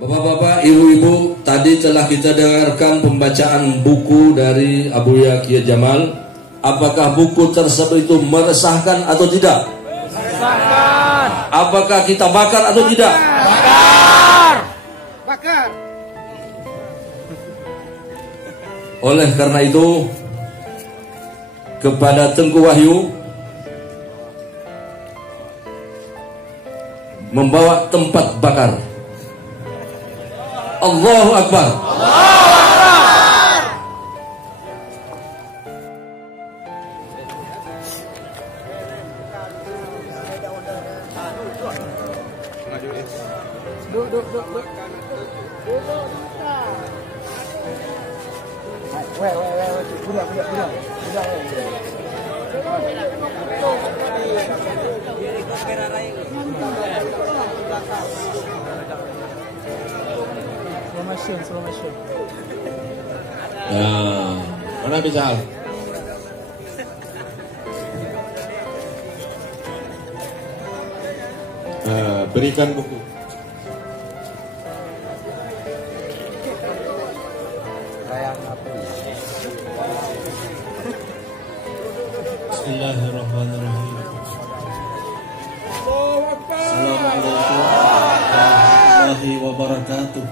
Bapak-bapak, ibu-ibu, tadi telah kita dengarkan pembacaan buku dari Abuya Kiai Jamal. Apakah buku tersebut itu meresahkan atau tidak? Meresahkan. Apakah kita bakar atau tidak? Bakar. Bakar. Oleh karena itu, kepada Tengku Wahyu membawa tempat bakar. Allahu Akbar. Allahu Akbar. Duduk. Slow motion. Nah, mana bisa hal? Nah, berikan buku. Bismillahirrahmanirrahim. Assalamualaikum warahmatullahi wabarakatuh.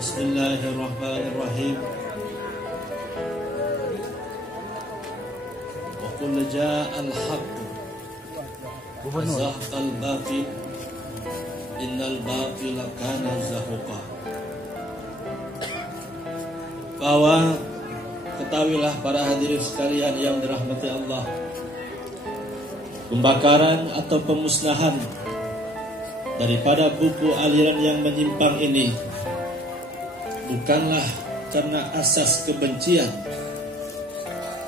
Bismillahirrahmanirrahim. Wa qul ja'al haqq wa zahaqal batil innal batila kana zahuqa. Bahwa ketahuilah para hadirin sekalian yang dirahmati Allah, pembakaran atau pemusnahan daripada buku aliran yang menyimpang ini bukanlah karena asas kebencian,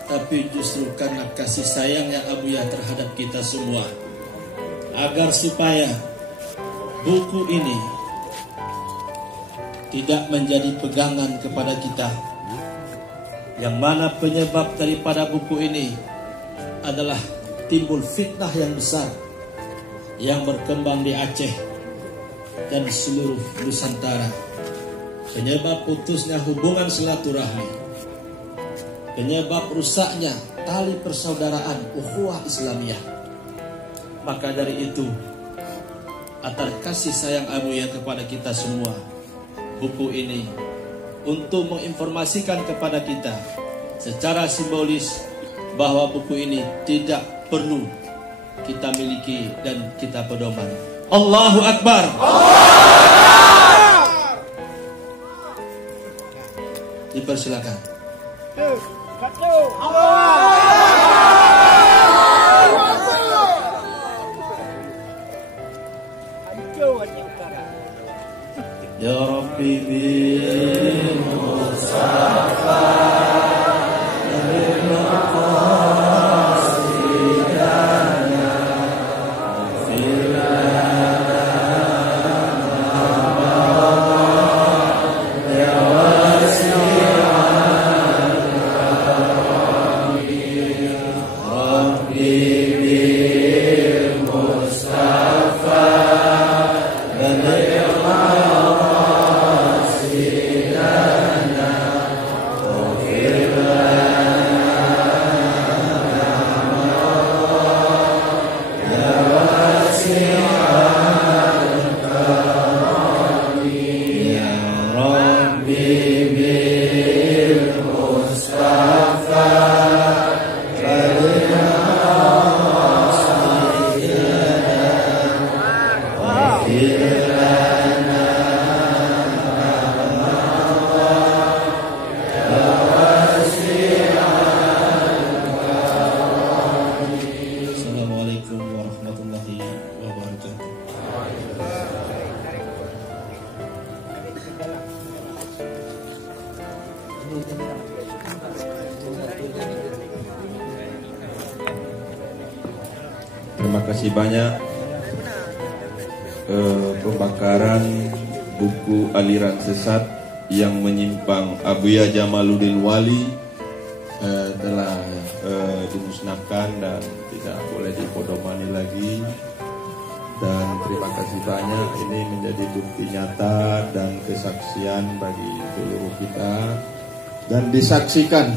tapi justru karena kasih sayangnya Abuya terhadap kita semua, agar supaya buku ini tidak menjadi pegangan kepada kita, yang mana penyebab daripada buku ini adalah timbul fitnah yang besar yang berkembang di Aceh dan seluruh Nusantara. Penyebab putusnya hubungan silaturahmi, penyebab rusaknya tali persaudaraan ukhuwah Islamiyah. Maka dari itu, atas kasih sayang Abuya kepada kita semua, buku ini untuk menginformasikan kepada kita secara simbolis bahwa buku ini tidak perlu kita miliki dan kita pedoman. Allahu Akbar. Dipersilakan. Ya Rabbi bil Mustafa Terima kasih banyak. Pembakaran buku aliran sesat yang menyimpang Abuya Jamaluddin Wali telah dimusnahkan dan tidak boleh dipodomani lagi. Dan terima kasih banyak, ini menjadi bukti nyata dan kesaksian bagi seluruh kita, dan disaksikan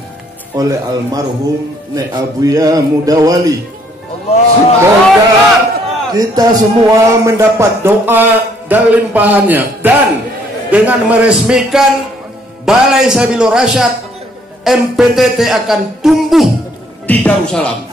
oleh almarhum Nek Abuya Mudawali. Semoga kita semua mendapat doa dan limpahannya, dan dengan meresmikan Balai Sabilur Rasyad, MPTT akan tumbuh di Darussalam.